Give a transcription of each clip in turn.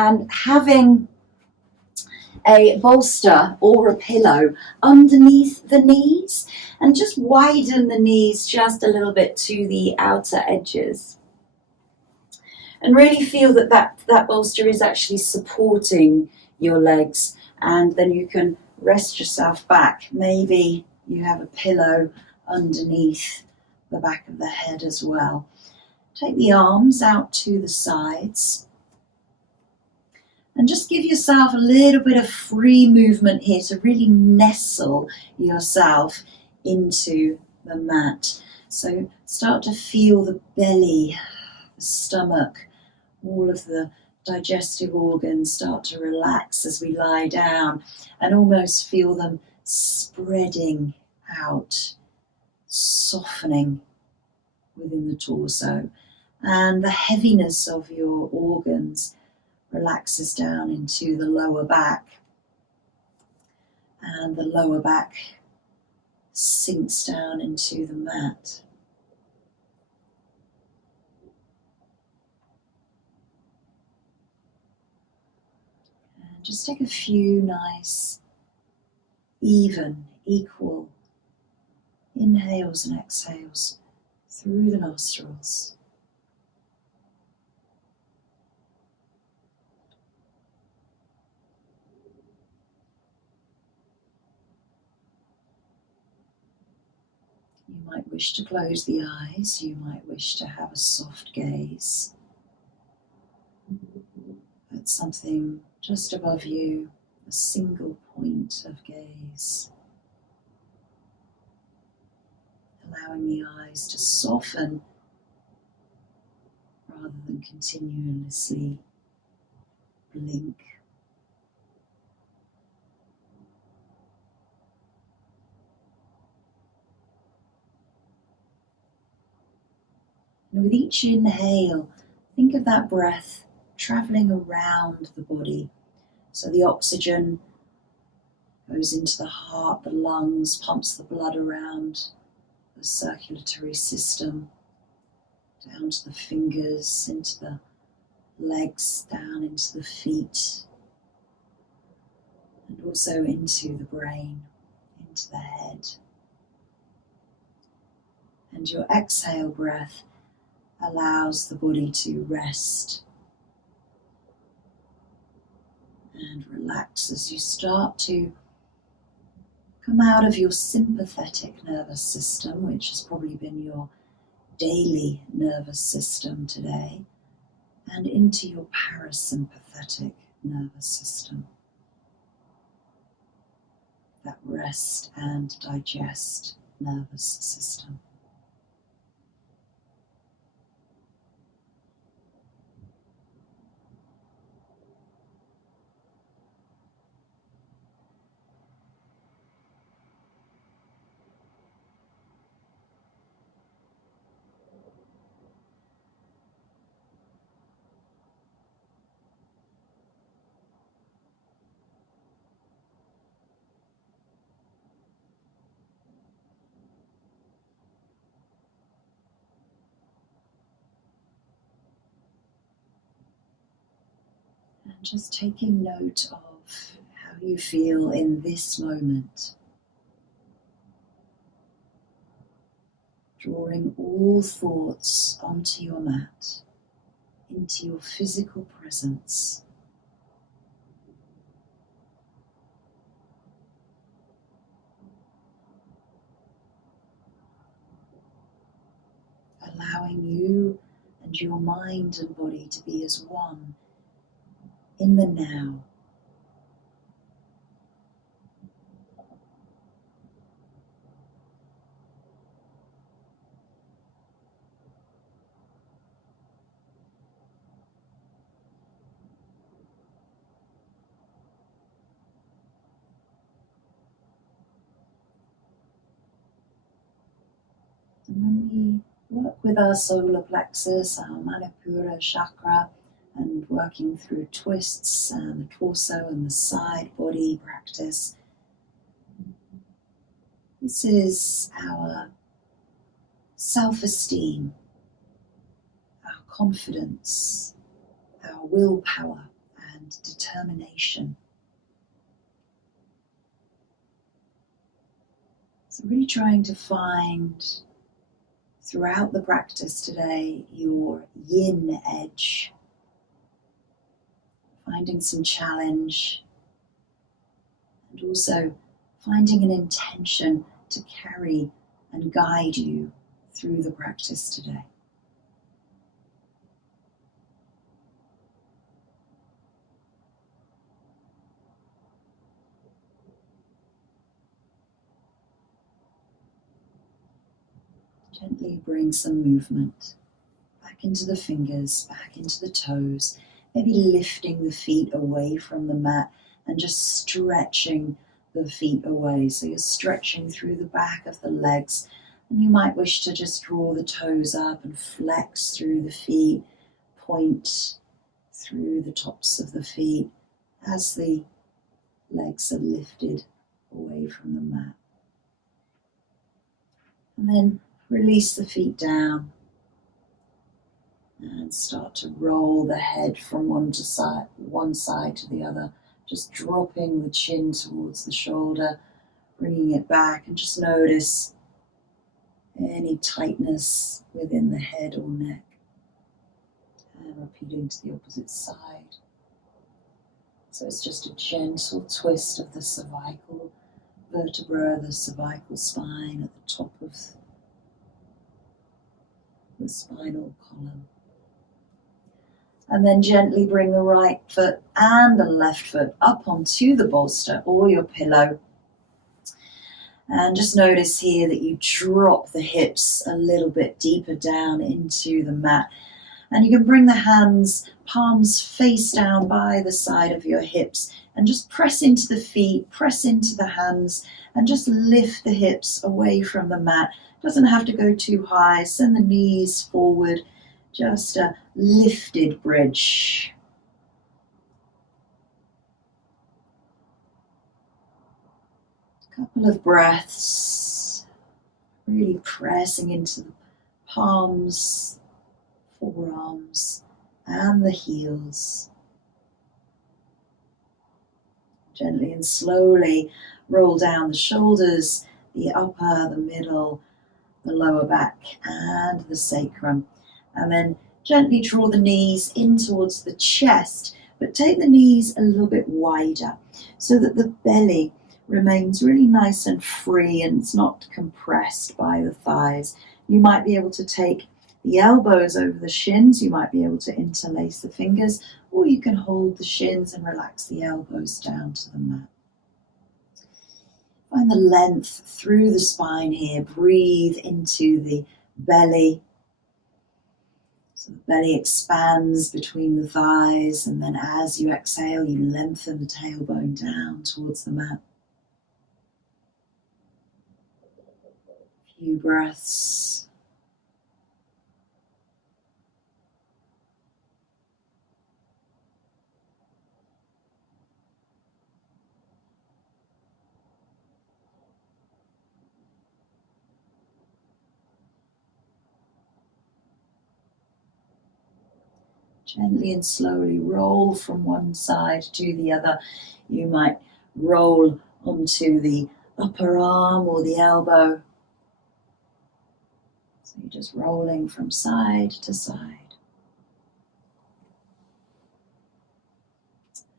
and having a bolster or a pillow underneath the knees, and just widen the knees just a little bit to the outer edges. And really feel that bolster is actually supporting your legs, and then you can rest yourself back. Maybe you have a pillow underneath the back of the head as well. Take the arms out to the sides and just give yourself a little bit of free movement here to really nestle yourself into the mat. So start to feel the belly, the stomach, all of the digestive organs start to relax as we lie down, and almost feel them spreading out, softening within the torso. And the heaviness of your organs relaxes down into the lower back, and the lower back sinks down into the mat. And just take a few nice, even, equal inhales and exhales through the nostrils. You might wish to close the eyes, you might wish to have a soft gaze at something just above you, a single point of gaze. Allowing the eyes to soften rather than continuously blink. And with each inhale, think of that breath traveling around the body. So the oxygen goes into the heart, the lungs, pumps the blood around the circulatory system, down to the fingers, into the legs, down into the feet, and also into the brain, into the head. And your exhale breath allows the body to rest and relax as you start to come out of your sympathetic nervous system, which has probably been your daily nervous system today, and into your parasympathetic nervous system. That rest and digest nervous system. And just taking note of how you feel in this moment. Drawing all thoughts onto your mat, into your physical presence. Allowing you and your mind and body to be as one in the now. And when we work with our solar plexus, our Manipura chakra, and working through twists and the torso and the side body practice, this is our self-esteem, our confidence, our willpower and determination. So really trying to find throughout the practice today your yin edge, finding some challenge, and also finding an intention to carry and guide you through the practice today. Gently bring some movement back into the fingers, back into the toes, maybe lifting the feet away from the mat and just stretching the feet away. So you're stretching through the back of the legs, and you might wish to just draw the toes up and flex through the feet, point through the tops of the feet as the legs are lifted away from the mat. And then release the feet down and start to roll the head from one side to the other, just dropping the chin towards the shoulder, bringing it back, and just notice any tightness within the head or neck. And repeating to the opposite side. So it's just a gentle twist of the cervical vertebra, the cervical spine at the top of the spinal column. And then gently bring the right foot and the left foot up onto the bolster or your pillow. And just notice here that you drop the hips a little bit deeper down into the mat. And you can bring the hands, palms face down by the side of your hips, and just press into the feet, press into the hands, and just lift the hips away from the mat. Doesn't have to go too high. Send the knees forward. Just a lifted bridge. Couple of breaths. Really pressing into the palms, forearms, and the heels. Gently and slowly roll down the shoulders, the upper, the middle, the lower back, and the sacrum. And then gently draw the knees in towards the chest, but take the knees a little bit wider so that the belly remains really nice and free and it's not compressed by the thighs. You might be able to take the elbows over the shins, you might be able to interlace the fingers, or you can hold the shins and relax the elbows down to the mat. Find the length through the spine here. Breathe into the belly. So the belly expands between the thighs, and then as you exhale, you lengthen the tailbone down towards the mat. A few breaths. Gently and slowly roll from one side to the other. You might roll onto the upper arm or the elbow. So you're just rolling from side to side.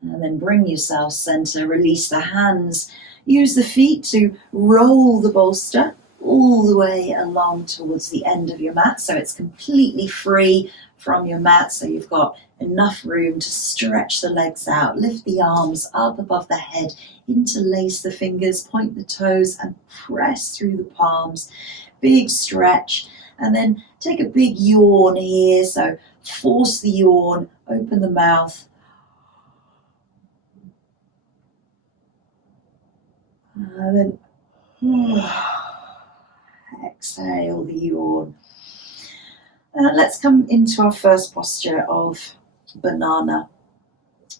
And then bring yourself center, release the hands. Use the feet to roll the bolster all the way along towards the end of your mat, so it's completely free from your mat, so you've got enough room to stretch the legs out, lift the arms up above the head, interlace the fingers, point the toes, and press through the palms. Big stretch, and then take a big yawn here, so force the yawn, open the mouth. And then exhale the yawn. Let's come into our first posture of banana.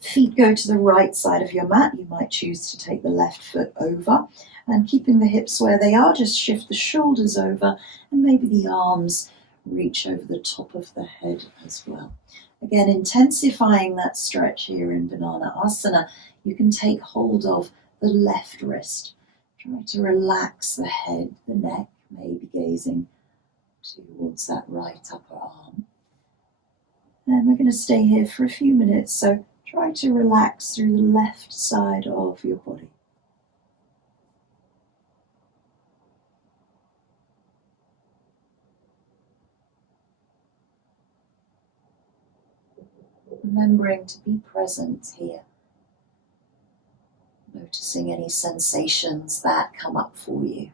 Feet go to the right side of your mat. You might choose to take the left foot over, and keeping the hips where they are, just shift the shoulders over and maybe the arms reach over the top of the head as well. Again, intensifying that stretch here in Banana Asana, you can take hold of the left wrist. Try to relax the head, the neck, maybe gazing towards that right upper arm. And we're going to stay here for a few minutes, so try to relax through the left side of your body. Remembering to be present here. Noticing any sensations that come up for you.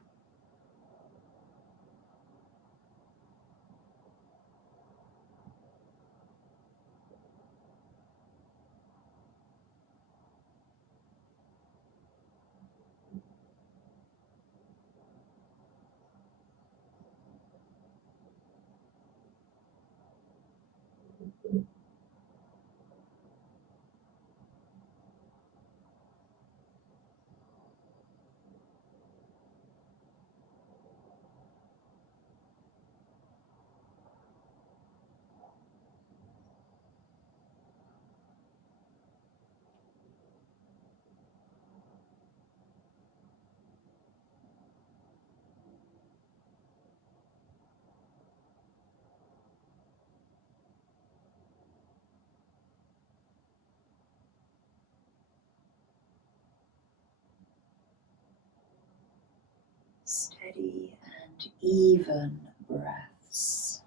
Steady and even breaths.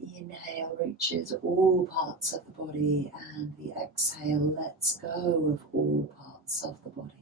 The inhale reaches all parts of the body, and the exhale lets go of all parts of the body.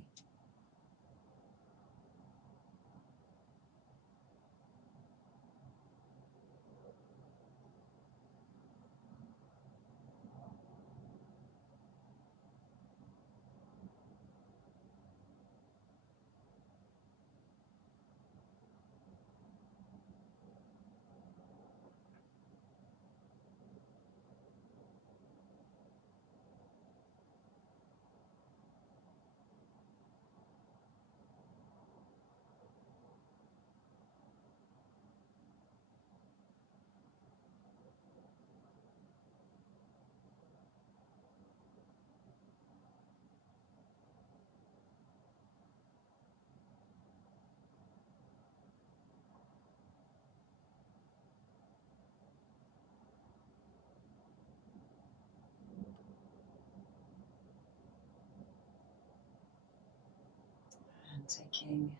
And taking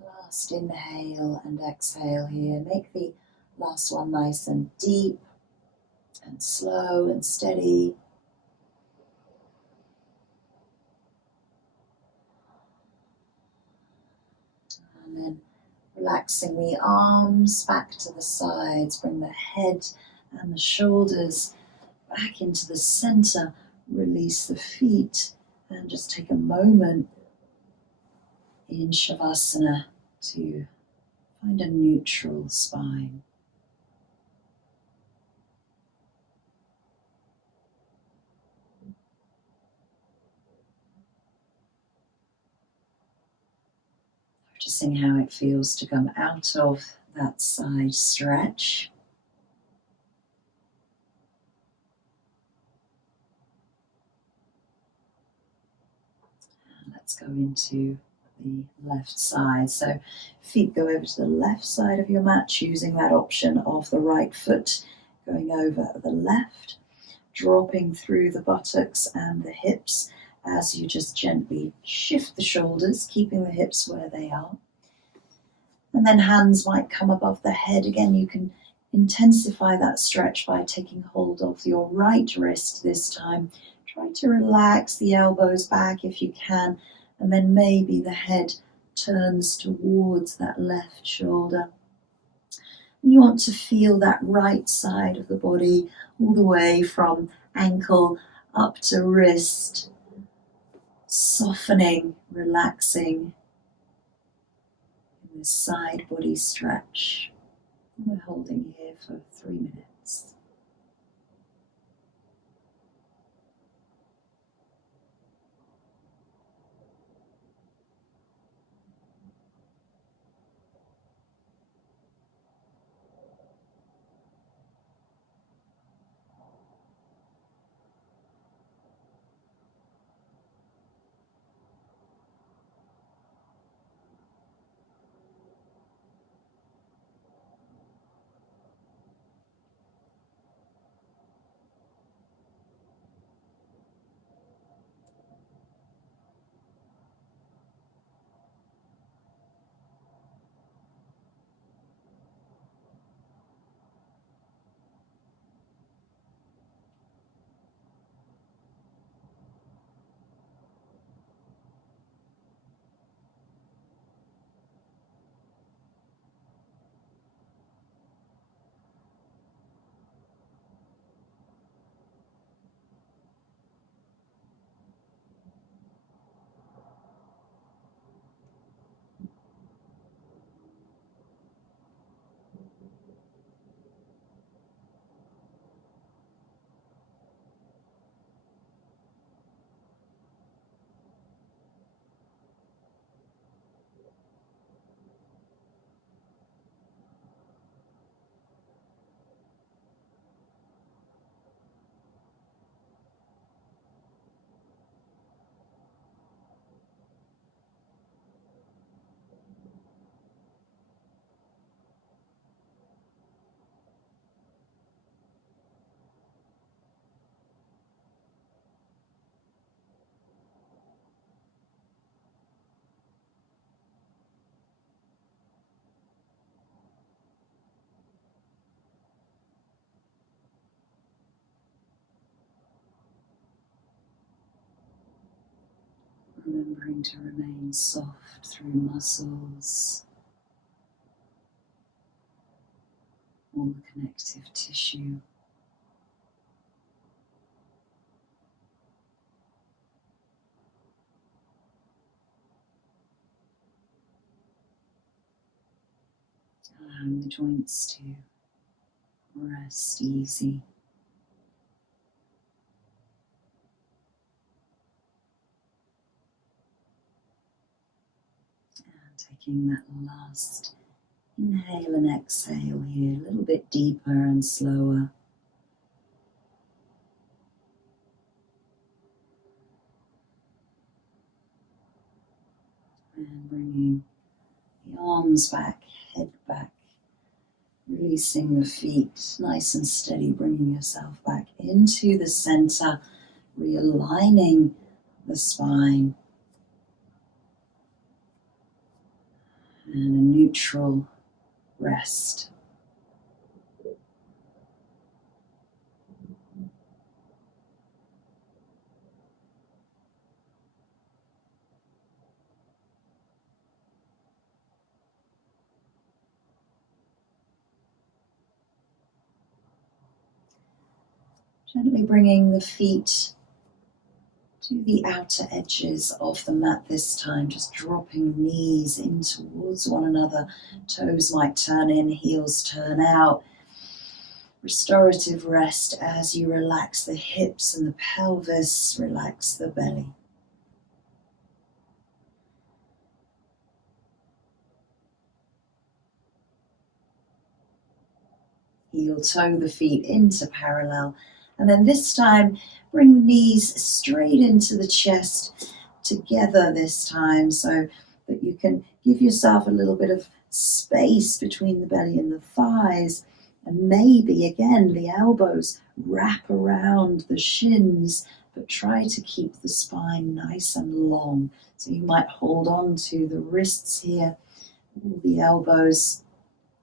last inhale and exhale here. Make the last one nice and deep and slow and steady. And then relaxing the arms back to the sides. Bring the head and the shoulders back into the center. Release the feet and just take a moment in Shavasana to find a neutral spine. Noticing how it feels to come out of that side stretch. And let's go into the left side. So feet go over to the left side of your mat, choosing that option of the right foot going over the left, dropping through the buttocks and the hips as you just gently shift the shoulders, keeping the hips where they are. And then hands might come above the head. Again, you can intensify that stretch by taking hold of your right wrist this time. Try to relax the elbows back if you can, and then maybe the head turns towards that left shoulder. And you want to feel that right side of the body all the way from ankle up to wrist, softening, relaxing in this side body stretch. We're holding here for 3 minutes. Remembering to remain soft through muscles, all the connective tissue. Allowing the joints to rest easy. And taking that last inhale and exhale here, a little bit deeper and slower. And bringing the arms back, head back, releasing the feet nice and steady, bringing yourself back into the center, realigning the spine, and a neutral rest. Gently bringing the feet to the outer edges of the mat this time, just dropping knees in towards one another. Toes might turn in, heels turn out. Restorative rest as you relax the hips and the pelvis, relax the belly. Heel toe the feet into parallel. And then this time, bring the knees straight into the chest together this time so that you can give yourself a little bit of space between the belly and the thighs. And maybe, again, the elbows wrap around the shins, but try to keep the spine nice and long. So you might hold on to the wrists here, or the elbows,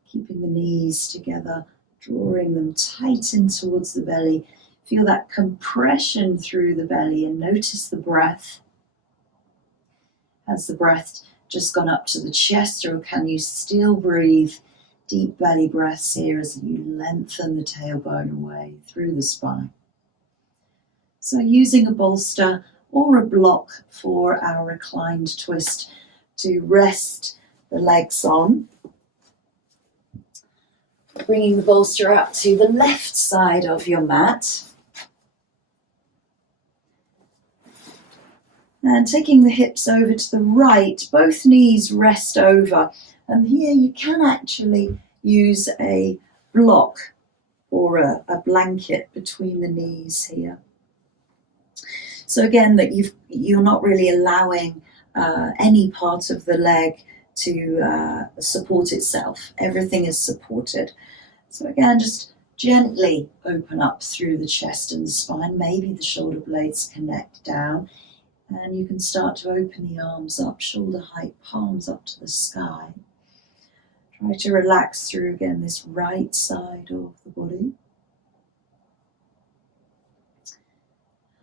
keeping the knees together, drawing them tight in towards the belly. Feel that compression through the belly and notice the breath. Has the breath just gone up to the chest, or can you still breathe? Deep belly breaths here as you lengthen the tailbone away through the spine. So using a bolster or a block for our reclined twist to rest the legs on. Bringing the bolster up to the left side of your mat. And taking the hips over to the right, both knees rest over. And here you can actually use a block or a blanket between the knees here. So again, that you're not really allowing any part of the leg to support itself. Everything is supported. So again, just gently open up through the chest and the spine. Maybe the shoulder blades connect down. And you can start to open the arms up, shoulder height, palms up to the sky. Try to relax through again this right side of the body.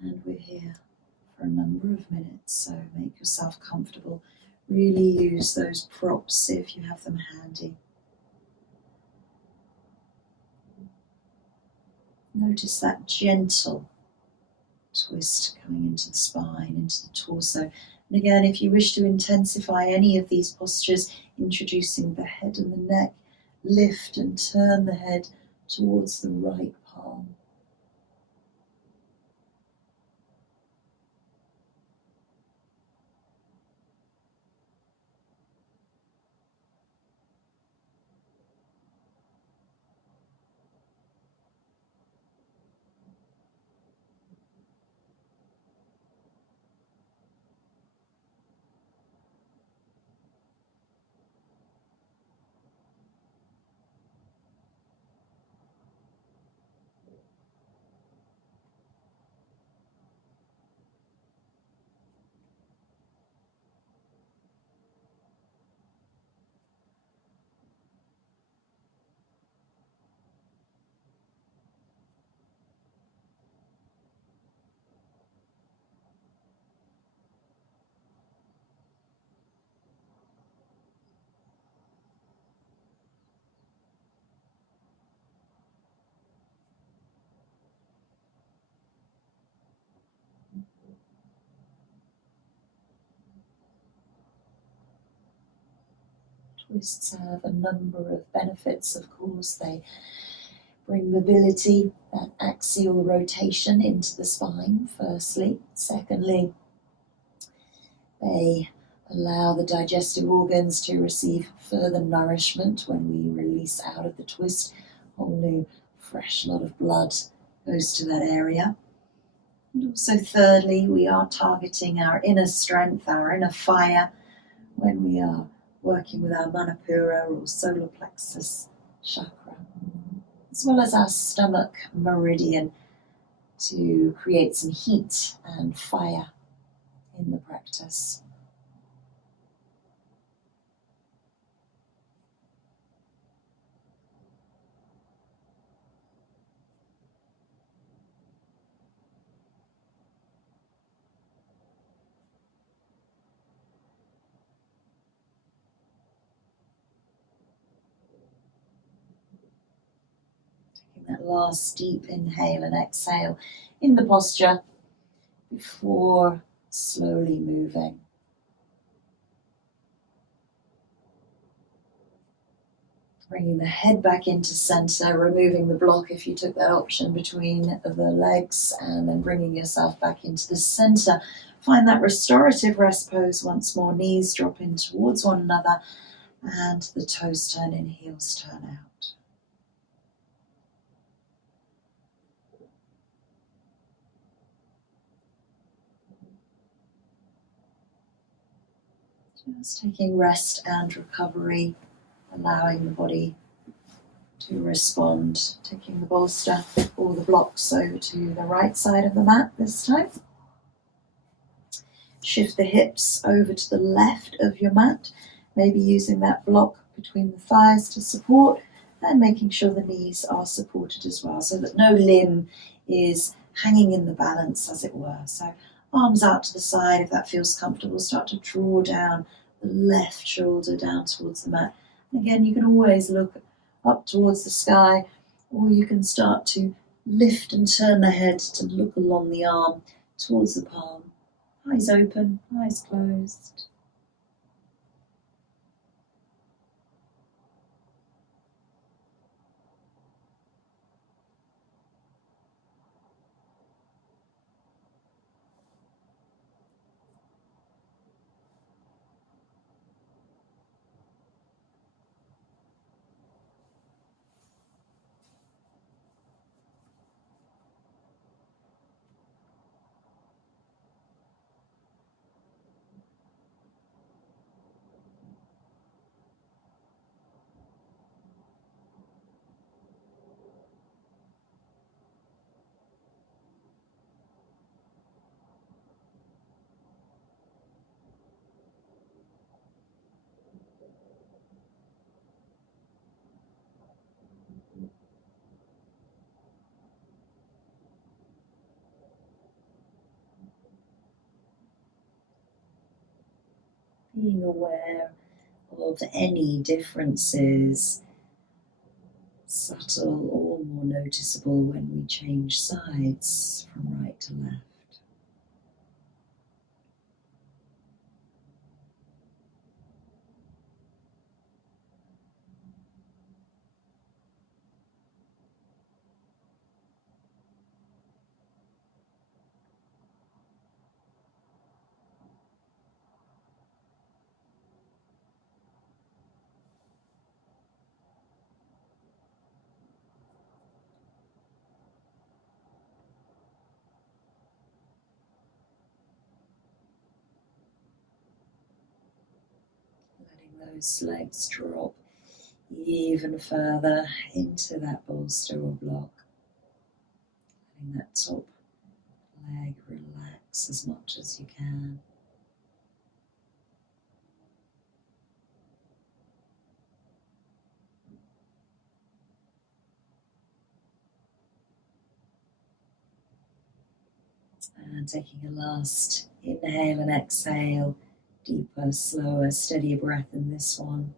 And we're here for a number of minutes, so make yourself comfortable. Really use those props if you have them handy. Notice that gentle twist coming into the spine, into the torso. And again, if you wish to intensify any of these postures, introducing the head and the neck, lift and turn the head towards the right palm. Twists have a number of benefits, of course. They bring mobility, that axial rotation into the spine, firstly. Secondly, they allow the digestive organs to receive further nourishment when we release out of the twist. A whole new, fresh lot of blood goes to that area. And also, thirdly, we are targeting our inner strength, our inner fire, when we are working with our Manipura or solar plexus chakra, as well as our stomach meridian, to create some heat and fire in the practice. That last deep inhale and exhale in the posture before slowly moving. Bringing the head back into center, removing the block if you took that option between the legs, and then bringing yourself back into the center. Find that restorative rest pose once more. Knees drop in towards one another and the toes turn in, heels turn out. Just taking rest and recovery, allowing the body to respond. Taking the bolster or the blocks over to the right side of the mat this time. Shift the hips over to the left of your mat, maybe using that block between the thighs to support, and making sure the knees are supported as well, so that no limb is hanging in the balance, as it were. So arms out to the side if that feels comfortable. Start to draw down the left shoulder down towards the mat. And again, you can always look up towards the sky, or you can start to lift and turn the head to look along the arm towards the palm. Eyes open, eyes closed. Being aware of any differences, subtle or more noticeable, when we change sides from right to left. Letting those legs drop even further into that bolster or block. Letting that top leg relax as much as you can. And taking a last inhale and exhale, deeper, slower, steadier breath in this one.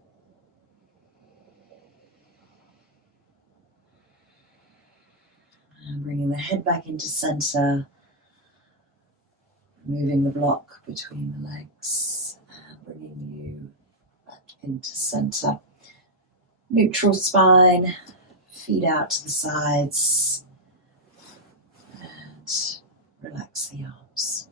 And bringing the head back into center, moving the block between the legs, and bringing you back into center. Neutral spine, feet out to the sides, and relax the arms.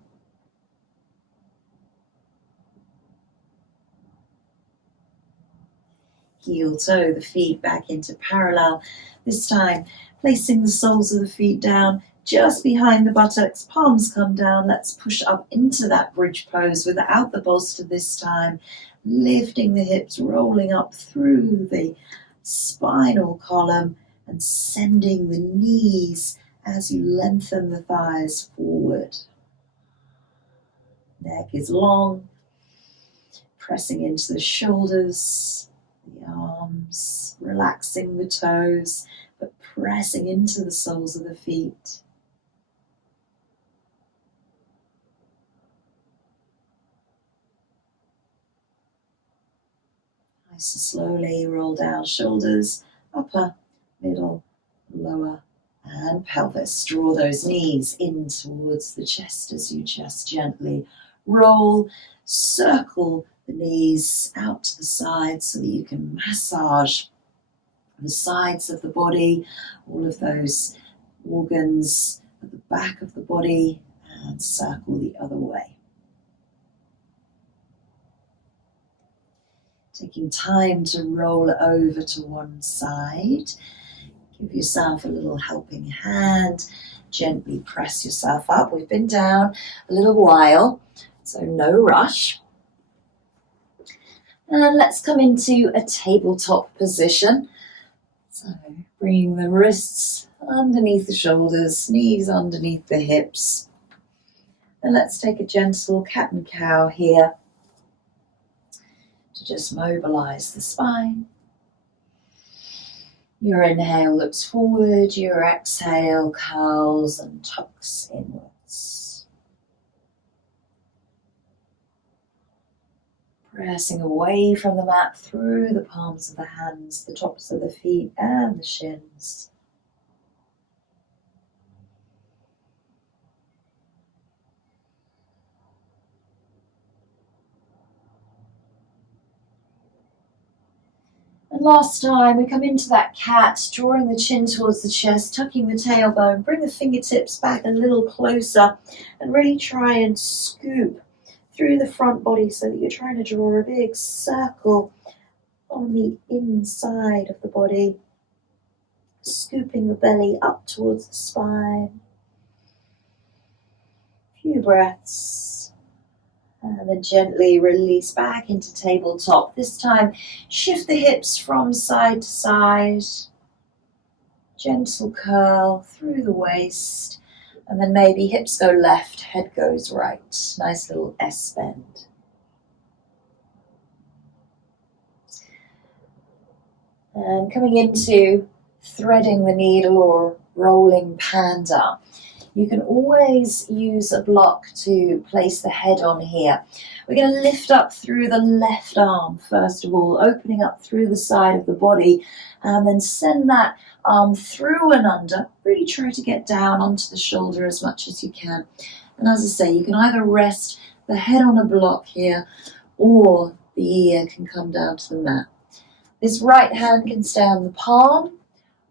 Heel toe the feet back into parallel. This time, placing the soles of the feet down just behind the buttocks, palms come down. Let's push up into that bridge pose without the bolster this time. Lifting the hips, rolling up through the spinal column and sending the knees as you lengthen the thighs forward. Neck is long, pressing into the shoulders, the arms, relaxing the toes, but pressing into the soles of the feet. Nice and slowly roll down shoulders, upper, middle, lower, and pelvis. Draw those knees in towards the chest as you just gently roll. Circle the knees out to the side so that you can massage the sides of the body, all of those organs at the back of the body, and circle the other way. Taking time to roll over to one side. Give yourself a little helping hand. Gently press yourself up. We've been down a little while, so no rush. And let's come into a tabletop position. So bringing the wrists underneath the shoulders, knees underneath the hips. And let's take a gentle cat and cow here to just mobilize the spine. Your inhale looks forward, your exhale curls and tucks inwards. Pressing away from the mat through the palms of the hands, the tops of the feet and the shins. And last time, we come into that cat, drawing the chin towards the chest, tucking the tailbone, bring the fingertips back a little closer, and really try and scoop through the front body so that you're trying to draw a big circle on the inside of the body, scooping the belly up towards the spine. A few breaths. And then gently release back into tabletop. This time, shift the hips from side to side. Gentle curl through the waist. And then maybe hips go left, head goes right. Nice little S bend. And coming into threading the needle or rolling panda. You can always use a block to place the head on here. We're going to lift up through the left arm, first of all, opening up through the side of the body, and then send that arm through and under. Really try to get down onto the shoulder as much as you can. And as I say, you can either rest the head on a block here, or the ear can come down to the mat. This right hand can stay on the palm,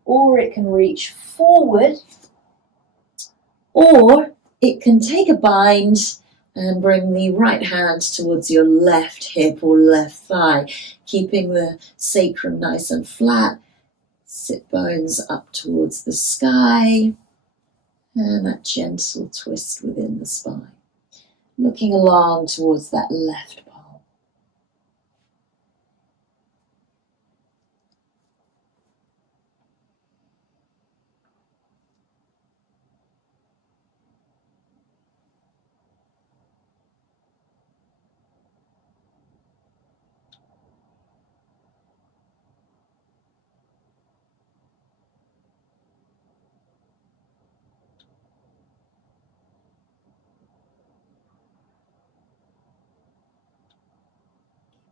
or it can reach forward, or it can take a bind and bring the right hand towards your left hip or left thigh, keeping the sacrum nice and flat, sit bones up towards the sky, and that gentle twist within the spine, looking along towards that left palm.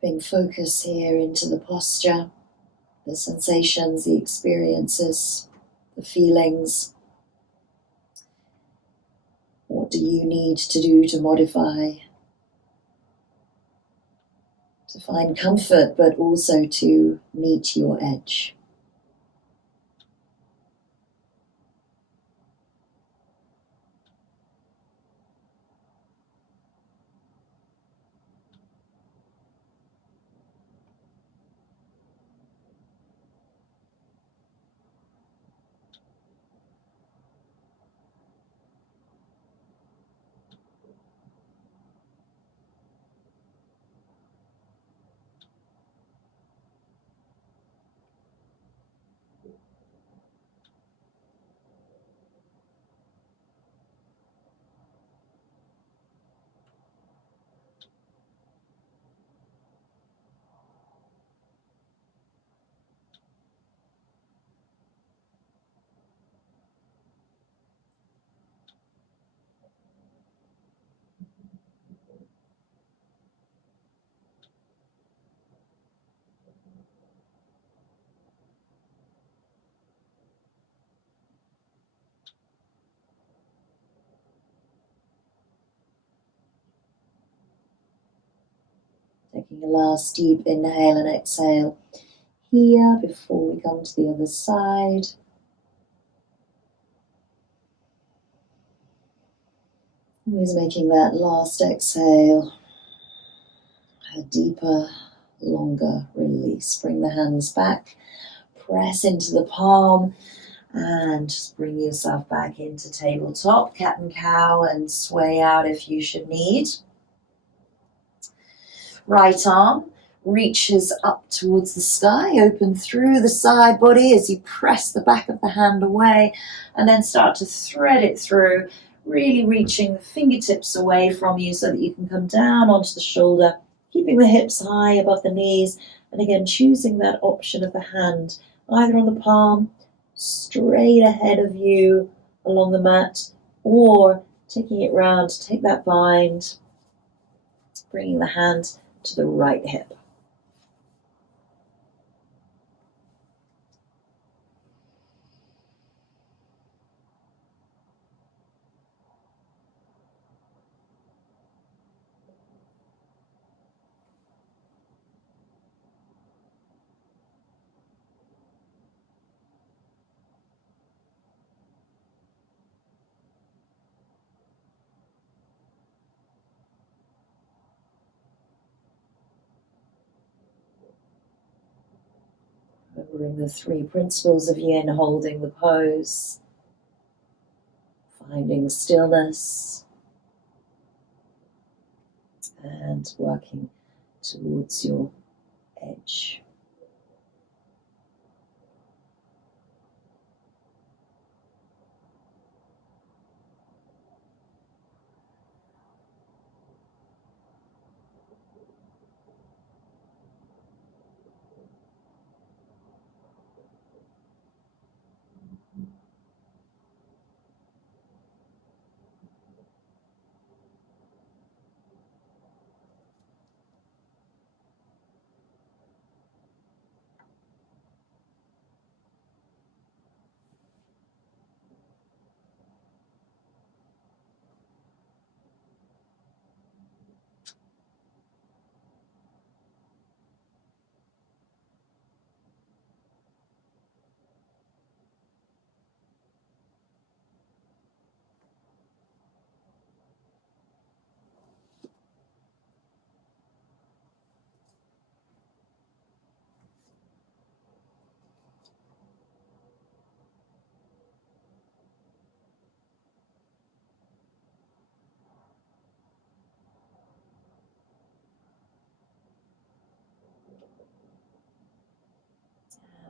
Bring focus here into the posture, the sensations, the experiences, the feelings. What do you need to do to modify, to find comfort, but also to meet your edge. Taking a last deep inhale and exhale here before we come to the other side. Always making that last exhale a deeper, longer release. Bring the hands back, press into the palm, and just bring yourself back into tabletop, cat and cow, and sway out if you should need. Right arm reaches up towards the sky, open through the side body as you press the back of the hand away, and then start to thread it through, really reaching the fingertips away from you so that you can come down onto the shoulder, keeping the hips high above the knees, and again choosing that option of the hand, either on the palm, straight ahead of you along the mat, or taking it round to take that bind, bringing the hand to the right hip. Remembering the three principles of yin, holding the pose, finding stillness, and working towards your edge.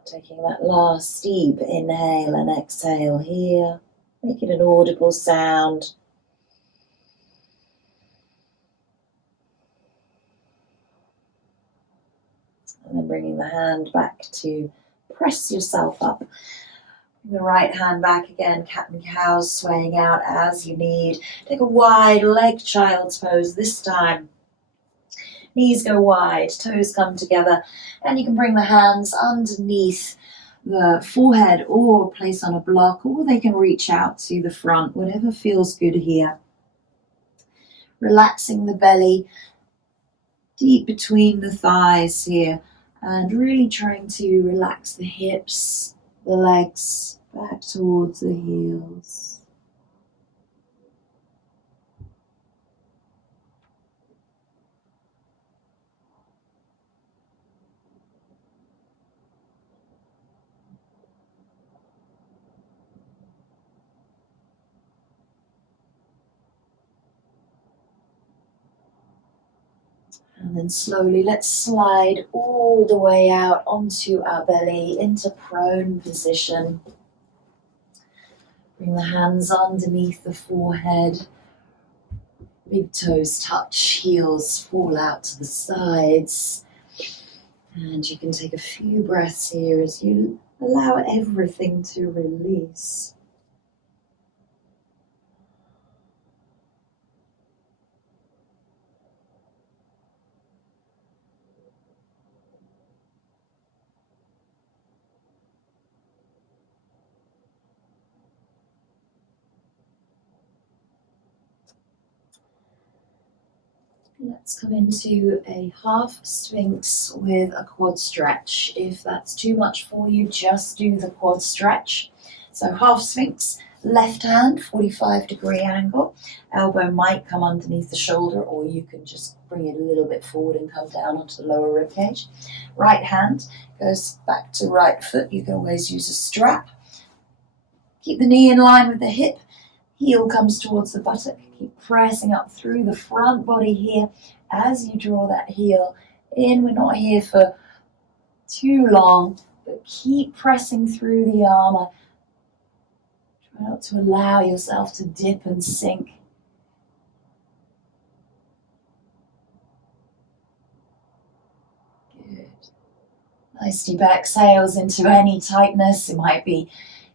Taking that last deep inhale and exhale here, make it an audible sound. And then bringing the hand back to press yourself up. Bring the right hand back again, cat and cow, swaying out as you need. Take a wide leg child's pose this time. Knees go wide, toes come together, and you can bring the hands underneath the forehead or place on a block, or they can reach out to the front, whatever feels good here. Relaxing the belly, deep between the thighs here, and really trying to relax the hips, the legs back towards the heels. And then slowly let's slide all the way out onto our belly into prone position. Bring the hands underneath the forehead. Big toes touch, heels fall out to the sides. And you can take a few breaths here as you allow everything to release. Let's come into a half sphinx with a quad stretch. If that's too much for you, just do the quad stretch. So half sphinx, left hand, 45-degree angle. Elbow might come underneath the shoulder, or you can just bring it a little bit forward and come down onto the lower rib cage. Right hand goes back to right foot. You can always use a strap. Keep the knee in line with the hip. Heel comes towards the buttock. Keep pressing up through the front body here as you draw that heel in. We're not here for too long, but keep pressing through the arm. Try not to allow yourself to dip and sink. Good. Nice deep exhales into any tightness. It might be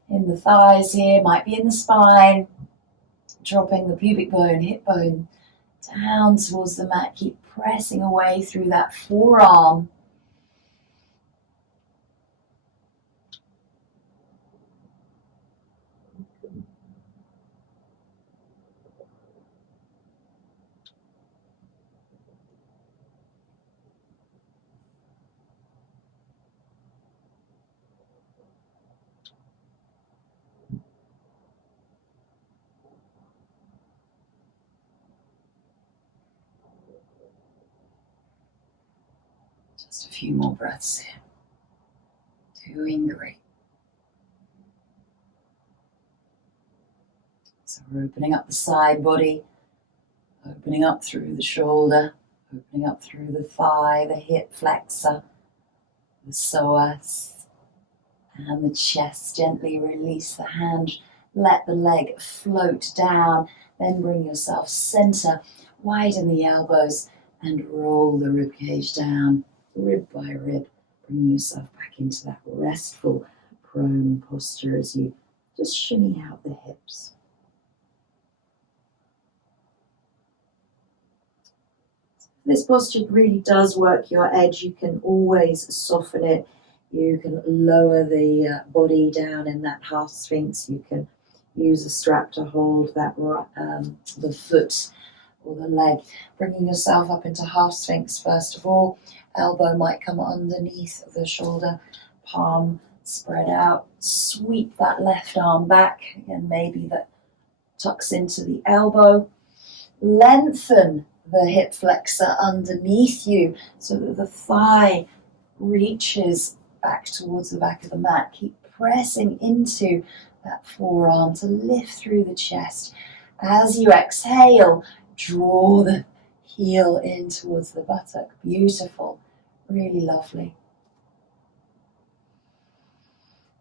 in the thighs here, might be in the spine. Dropping the pubic bone, hip bone down towards the mat. Keep pressing away through that forearm. Just a few more breaths here. Doing great. So we're opening up the side body, opening up through the shoulder, opening up through the thigh, the hip flexor, the psoas, and the chest. Gently release the hand, let the leg float down, then bring yourself center, widen the elbows, and roll the rib cage down, rib by rib. Bring yourself back into that restful prone posture as you just shimmy out the hips. This posture really does work your edge. You can always soften it. You can lower the body down in that half sphinx. You can use a strap to hold that the foot or the leg. Bringing yourself up into half sphinx first of all. Elbow might come underneath the shoulder. Palm spread out. Sweep that left arm back. Again, maybe that tucks into the elbow. Lengthen the hip flexor underneath you so that the thigh reaches back towards the back of the mat. Keep pressing into that forearm to lift through the chest. As you exhale, draw the heel in towards the buttock. Beautiful, really lovely.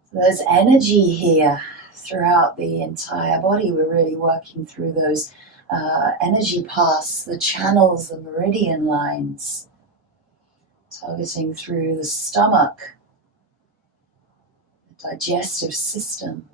So there's energy here throughout the entire body. We're really working through those energy paths, the channels, the meridian lines, targeting through the stomach, the digestive system.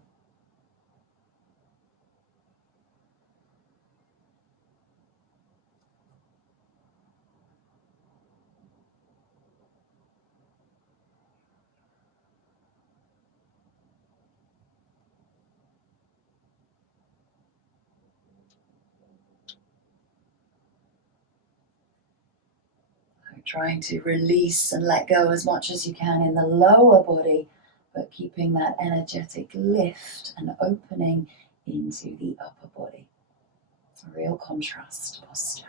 Trying to release and let go as much as you can in the lower body, but keeping that energetic lift and opening into the upper body. It's a real contrast posture.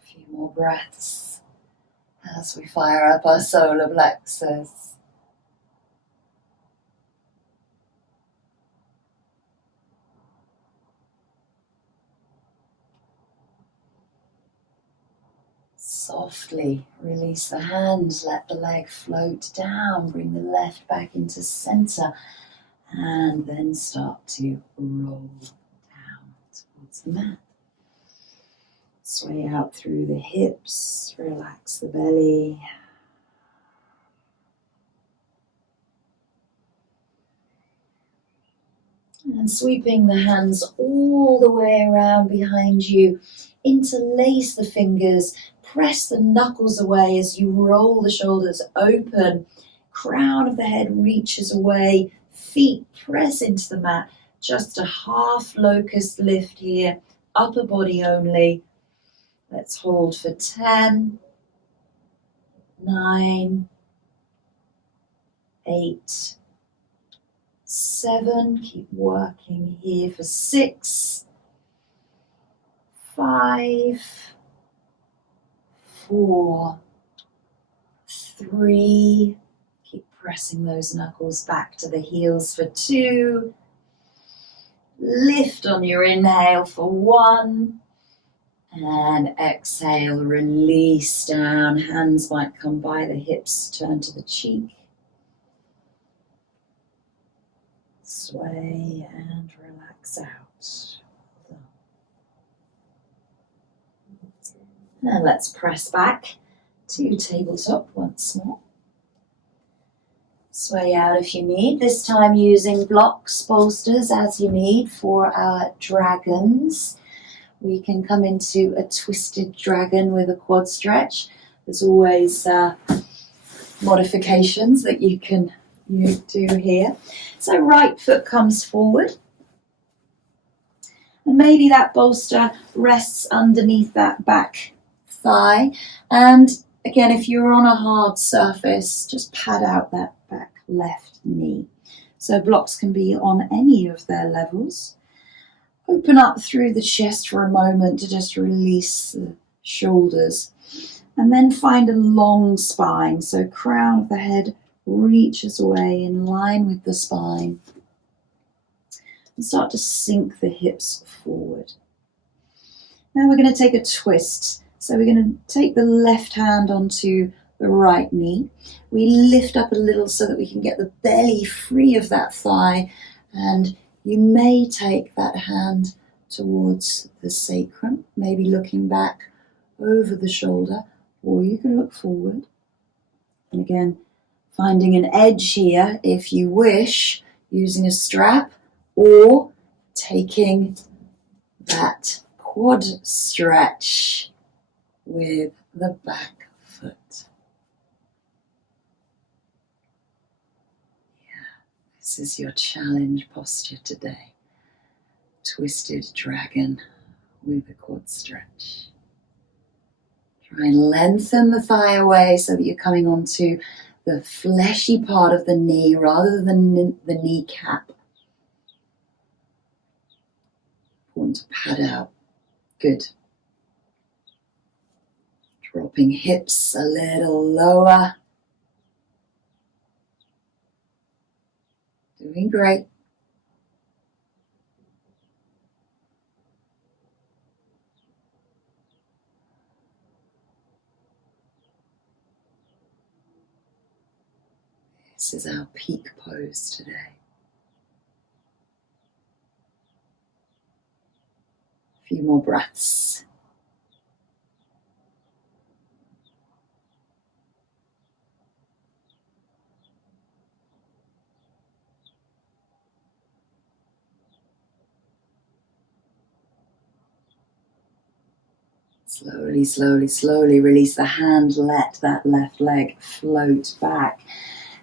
A few more breaths as we fire up our solar plexus. Softly release the hands, let the leg float down, bring the left back into center, and then start to roll down towards the mat. Sway out through the hips, relax the belly. And sweeping the hands all the way around behind you, interlace the fingers, press the knuckles away as you roll the shoulders open. Crown of the head reaches away, feet press into the mat. Just a half locust lift here, upper body only. Let's hold for 10, 9, 8, 7, keep working here for 6, 5, 4, 3, keep pressing those knuckles back to the heels for 2, lift on your inhale for 1, and exhale, release down, hands might come by the hips, turn to the cheek. Sway and relax out. And let's press back to tabletop once more. Sway out if you need, this time using blocks, bolsters as you need for our dragons. We can come into a twisted dragon with a quad stretch. There's always modifications that you can do here. So right foot comes forward. And maybe that bolster rests underneath that back thigh. And again, if you're on a hard surface, just pad out that back left knee. So blocks can be on any of their levels. Open up through the chest for a moment to just release the shoulders. And then find a long spine. So crown of the head reaches away in line with the spine. And start to sink the hips forward. Now we're going to take a twist. So we're going to take the left hand onto the right knee. We lift up a little so that we can get the belly free of that thigh. And you may take that hand towards the sacrum, maybe looking back over the shoulder, or you can look forward. And again, finding an edge here if you wish, using a strap, or taking that quad stretch with the back foot. This is your challenge posture today. Twisted dragon with a quad stretch. Try and lengthen the thigh away so that you're coming onto the fleshy part of the knee rather than the kneecap. Want to pad out. Good. Dropping hips a little lower. Doing great. This is our peak pose today. A few more breaths. Slowly, slowly, slowly release the hand. Let that left leg float back.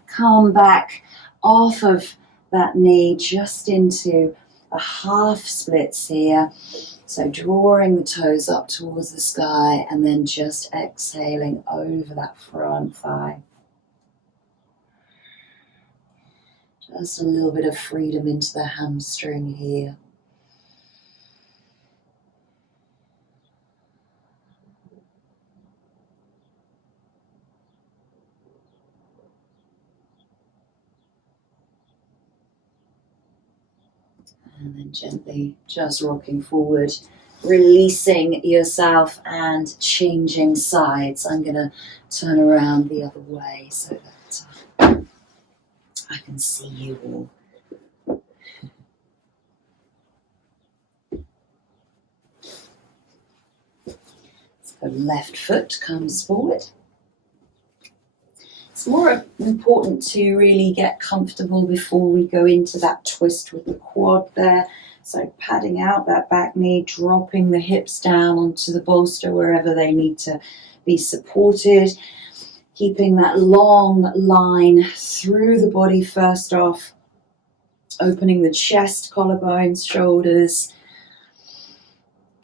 Come back off of that knee just into a half splits here. So drawing the toes up towards the sky and then just exhaling over that front thigh. Just a little bit of freedom into the hamstring here. And then gently just rocking forward, releasing yourself and changing sides. I'm going to turn around the other way so that I can see you all. So left foot comes forward. It's more important to really get comfortable before we go into that twist with the quad there. So padding out that back knee, dropping the hips down onto the bolster wherever they need to be supported. Keeping that long line through the body first off. Opening the chest, collarbones, shoulders.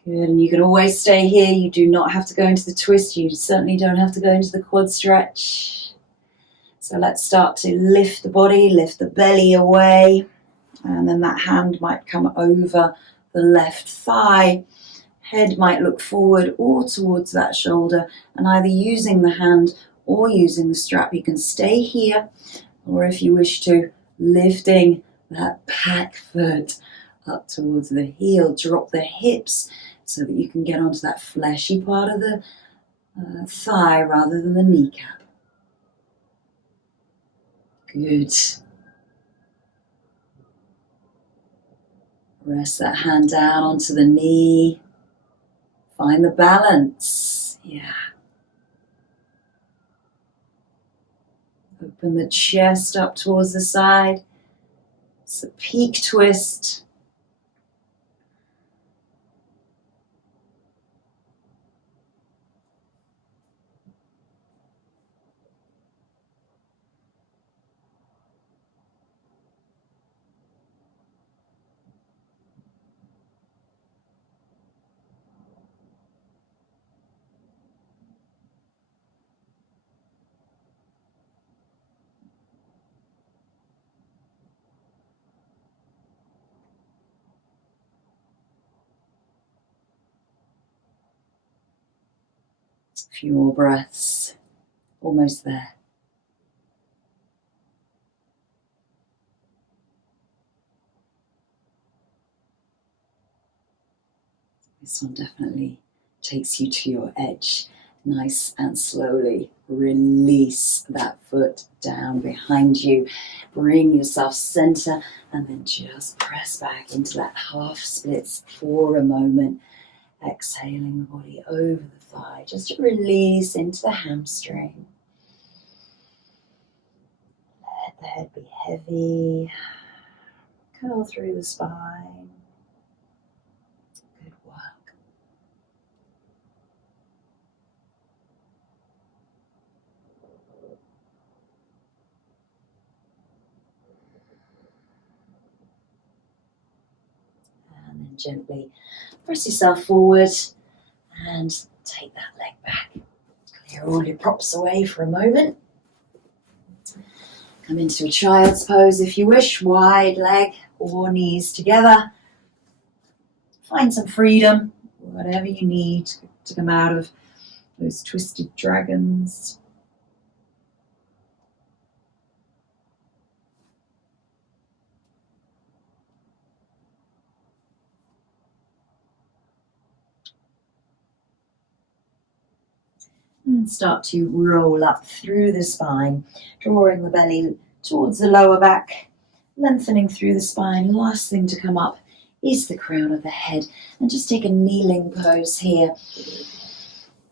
Good, and you can always stay here. You do not have to go into the twist. You certainly don't have to go into the quad stretch. So let's start to lift the body, lift the belly away, and then that hand might come over the left thigh. Head might look forward or towards that shoulder, and either using the hand or using the strap, you can stay here, or if you wish to, lifting that back foot up towards the heel. Drop the hips so that you can get onto that fleshy part of the thigh rather than the kneecap. Good. Rest that hand down onto the knee. Find the balance. Yeah. Open the chest up towards the side. It's a peak twist. A few more breaths. Almost there. This one definitely takes you to your edge. Nice and slowly release that foot down behind you. Bring yourself center and then just press back into that half splits for a moment. Exhaling the body over the thigh. Just to release into the hamstring. Let the head be heavy. Curl through the spine. Good work. And then gently press yourself forward and take that leg back. Clear all your props away for a moment. Come into a child's pose if you wish, wide leg or knees together. Find some freedom, whatever you need to come out of those twisted dragons. And start to roll up through the spine, drawing the belly towards the lower back, lengthening through the spine. Last thing to come up is the crown of the head. And just take a kneeling pose here.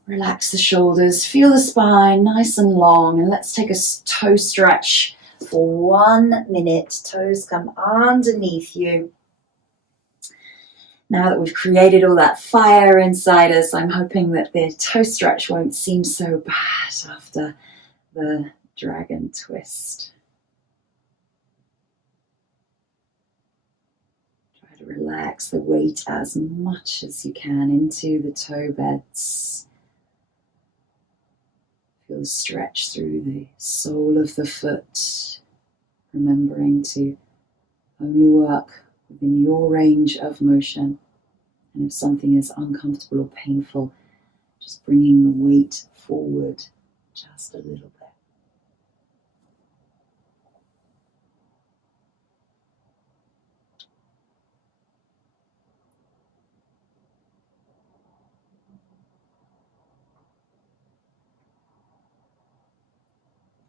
Relax the shoulders, feel the spine nice and long. And let's take a toe stretch for 1 minute. Toes come underneath you. Now that we've created all that fire inside us, I'm hoping that the toe stretch won't seem so bad after the dragon twist. Try Relax the weight as much as you can into the toe beds. Feel the stretch through the sole of the foot, remembering to only work within your range of motion. And if something is uncomfortable or painful, just bringing the weight forward just a little bit.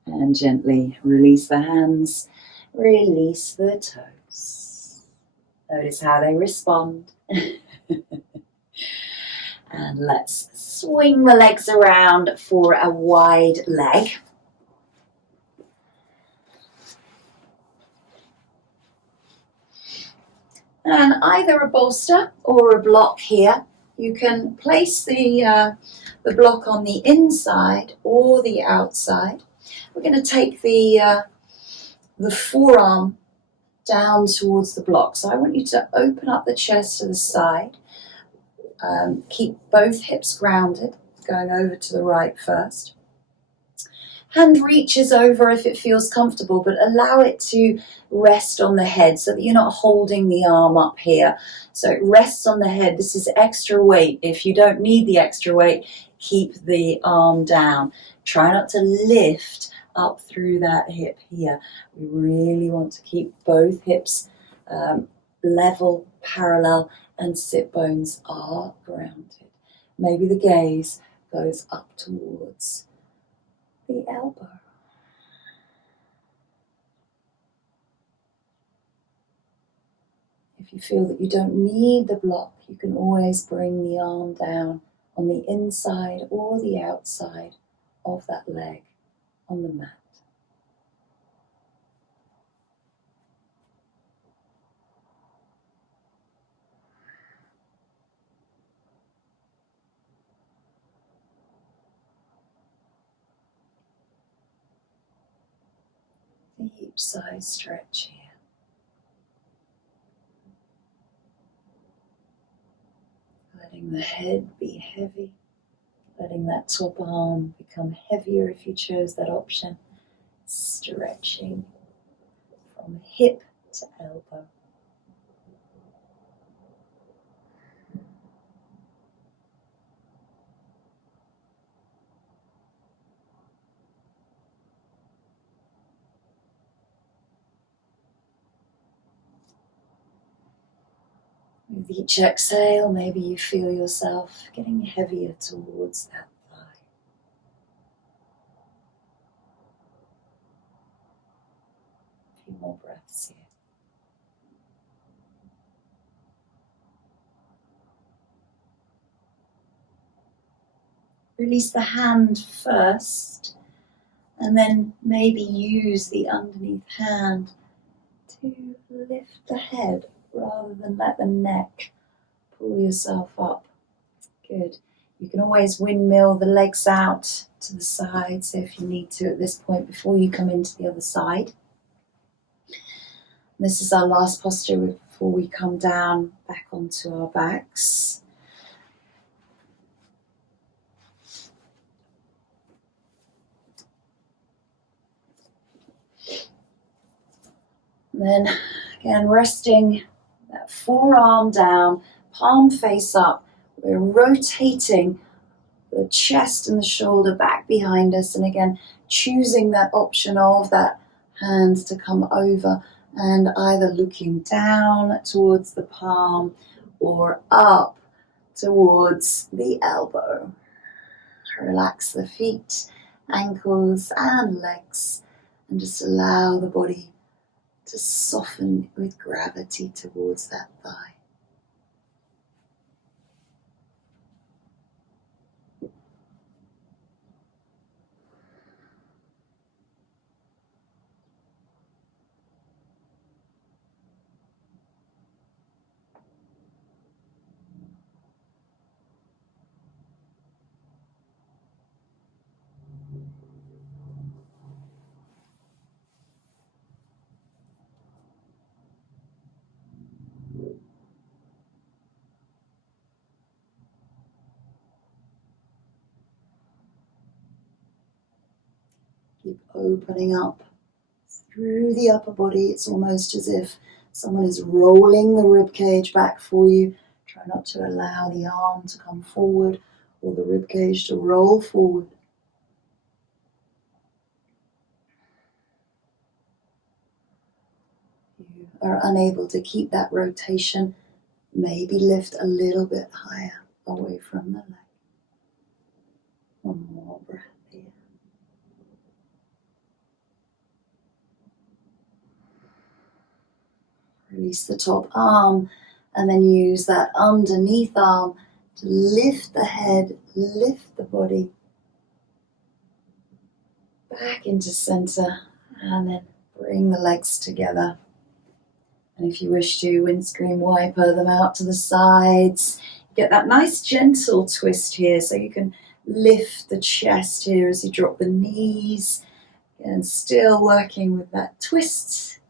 And gently release the hands, release the toes. Notice how they respond. And let's swing the legs around for a wide leg. And either a bolster or a block here. You can place the block on the inside or the outside. We're going to take the forearm down towards the block. So I want you to open up the chest to the side. Keep both hips grounded, going over to the right first. Hand reaches over if it feels comfortable, but allow it to rest on the head so that you're not holding the arm up here. So it rests on the head. This is extra weight. If you don't need the extra weight, keep the arm down. Try not to lift up through that hip here. We really want to keep both hips level, parallel, and sit bones are grounded. Maybe the gaze goes up towards the elbow. If you feel that you don't need the block, you can always bring the arm down on the inside or the outside of that leg on the mat. Deep side stretch here. Letting the head be heavy, letting that top arm become heavier if you chose that option. Stretching from hip to elbow. With each exhale, maybe you feel yourself getting heavier towards that thigh. A few more breaths here. Release the hand first, and then maybe use the underneath hand to lift the head rather than let the neck pull yourself up. Good. You can always windmill the legs out to the sides if you need to at this point before you come into the other side. This is our last posture before we come down back onto our backs. And then again, resting that forearm down, palm face up. We're rotating the chest and the shoulder back behind us, and again choosing that option of that hand to come over and either looking down towards the palm or up towards the elbow. Relax the feet, ankles and legs, and just allow the body to soften with gravity towards that thigh. Keep opening up through the upper body. It's almost as if someone is rolling the rib cage back for you. Try not to allow the arm to come forward or the rib cage to roll forward. If you are unable to keep that rotation, maybe lift a little bit higher away from the leg. One more breath here. Release the top arm and then use that underneath arm to lift the head, lift the body back into center, and then bring the legs together. And if you wish to, windscreen wiper them out to the sides. Get that nice gentle twist here, so you can lift the chest here as you drop the knees, and still working with that twist.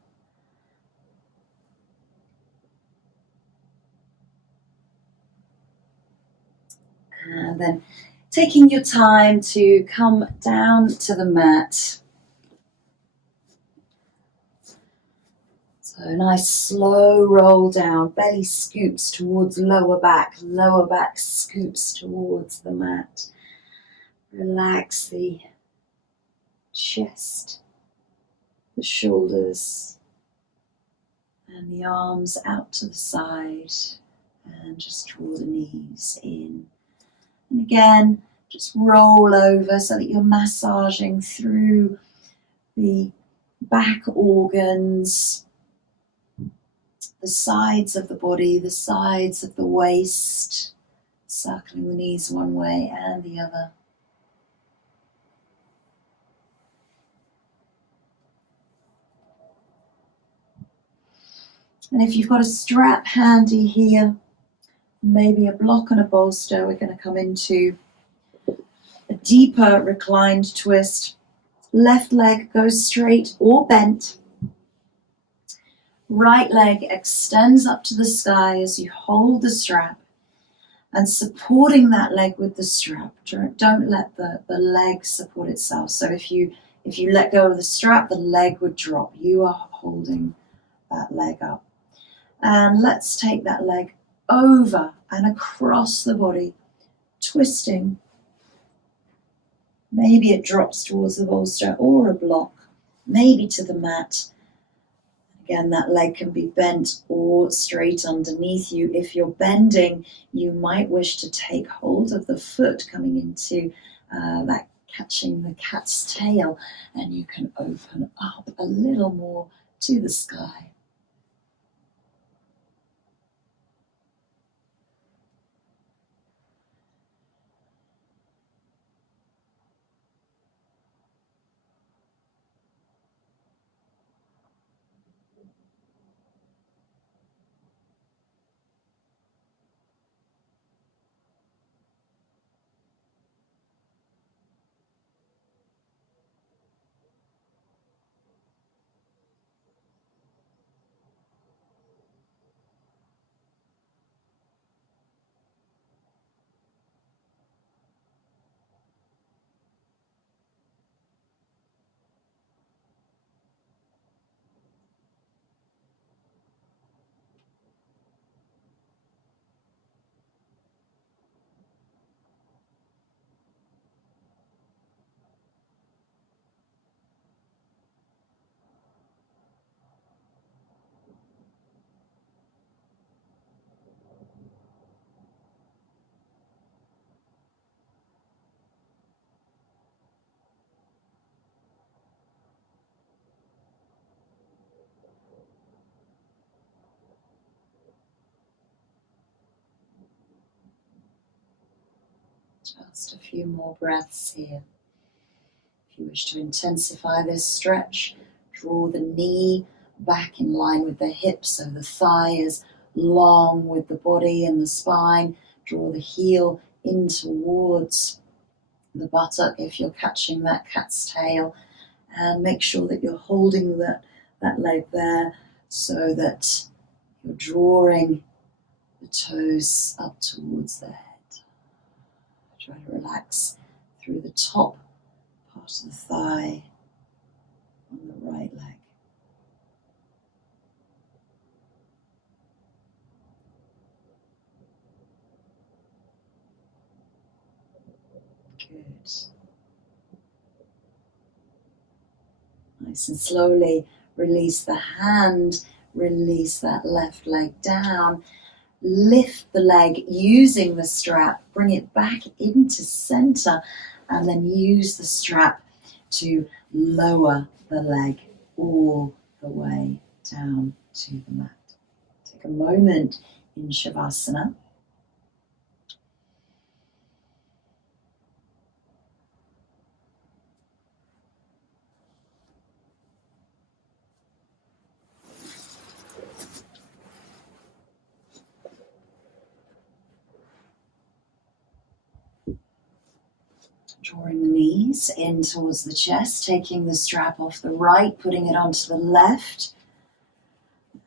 And then taking your time to come down to the mat. So a nice slow roll down, belly scoops towards lower back scoops towards the mat. Relax the chest, the shoulders, and the arms out to the side, and just draw the knees in. And again, just roll over so that you're massaging through the back organs, the sides of the body, the sides of the waist, circling the knees one way and the other. And if you've got a strap handy here, maybe a block and a bolster, we're going to come into a deeper reclined twist. Left leg goes straight or bent. Right leg extends up to the sky as you hold the strap, and supporting that leg with the strap. Don't let the leg support itself. So if you let go of the strap, the leg would drop. You are holding that leg up. And let's take that leg over and across the body, twisting. Maybe it drops towards the bolster or a block, maybe to the mat. Again, that leg can be bent or straight underneath you. If you're bending, you might wish to take hold of the foot coming into that, catching the cat's tail, and you can open up a little more to the sky. Just a few more breaths here. If you wish to intensify this stretch, draw the knee back in line with the hips, so the thigh is long with the body and the spine. Draw the heel in towards the buttock if you're catching that cat's tail, and make sure that you're holding that leg there so that you're drawing the toes up towards the head. Try to relax through the top part of the thigh, right leg. Good. Nice and slowly release the hand, release that left leg down. Lift the leg using the strap, bring it back into center, and then use the strap to lower the leg all the way down to the mat. Take a moment in Shavasana. Drawing the knees in towards the chest, taking the strap off the right, putting it onto the left,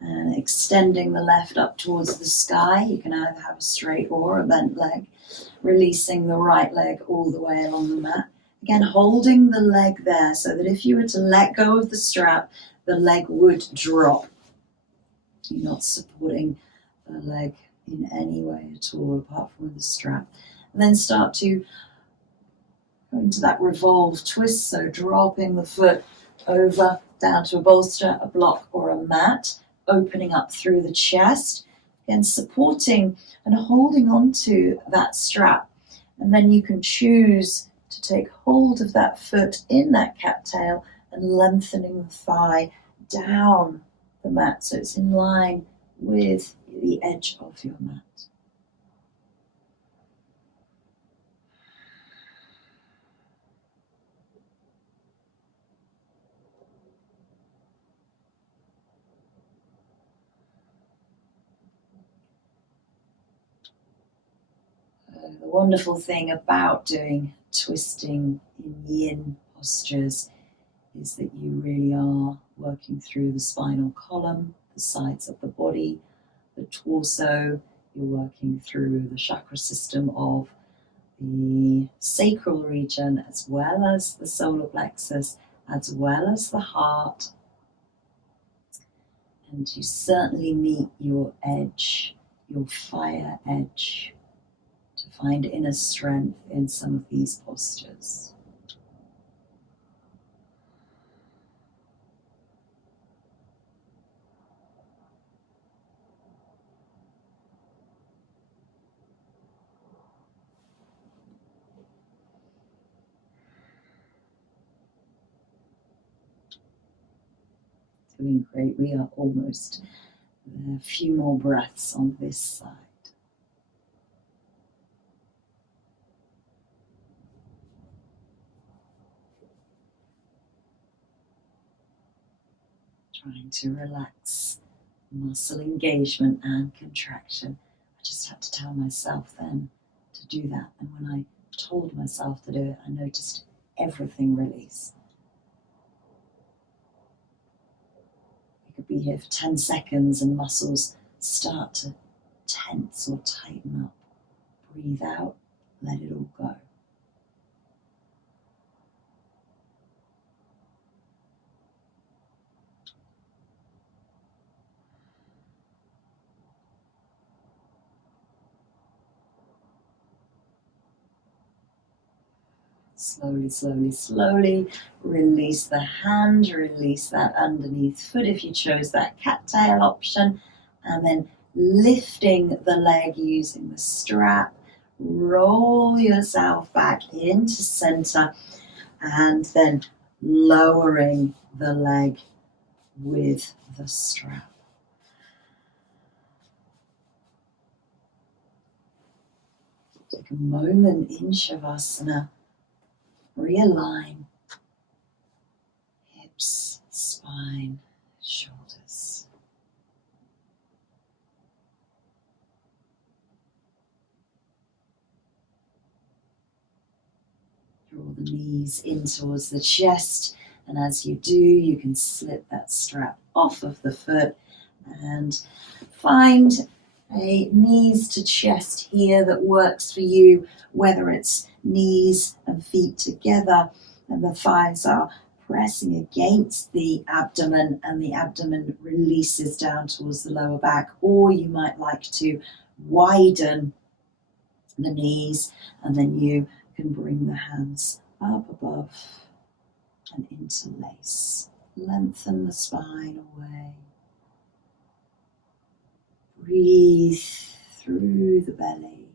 and extending the left up towards the sky. You can either have a straight or a bent leg. Releasing the right leg all the way along the mat. Again, holding the leg there so that if you were to let go of the strap, the leg would drop. You're not supporting the leg in any way at all apart from with the strap. And then start to go into that revolve twist, so dropping the foot over down to a bolster, a block or a mat, opening up through the chest, and supporting and holding on to that strap. And then you can choose to take hold of that foot in that cattail and lengthening the thigh down the mat so it's in line with the edge of your mat. The wonderful thing about doing twisting in yin postures is that you really are working through the spinal column, the sides of the body, the torso. You're working through the chakra system of the sacral region, as well as the solar plexus, as well as the heart. And you certainly meet your edge, your fire edge, to find inner strength in some of these postures. Doing great. We are almost there. A few more breaths on this side. Trying to relax muscle engagement and contraction. I just had to tell myself then to do that. And when I told myself to do it, I noticed everything release. You could be here for 10 seconds and muscles start to tense or tighten up. Breathe out, let it all go. Slowly, slowly, slowly release the hand, release that underneath foot if you chose that cattail option, and then lifting the leg using the strap. Roll yourself back into center and then lowering the leg with the strap. Take a moment in Shavasana. Realign hips, spine, shoulders. Draw the knees in towards the chest, and as you do, you can slip that strap off of the foot and find a knees to chest here that works for you, whether it's knees and feet together and the thighs are pressing against the abdomen, and the abdomen releases down towards the lower back. Or you might like to widen the knees, and then you can bring the hands up above and interlace. Lengthen the spine away. Breathe through the belly.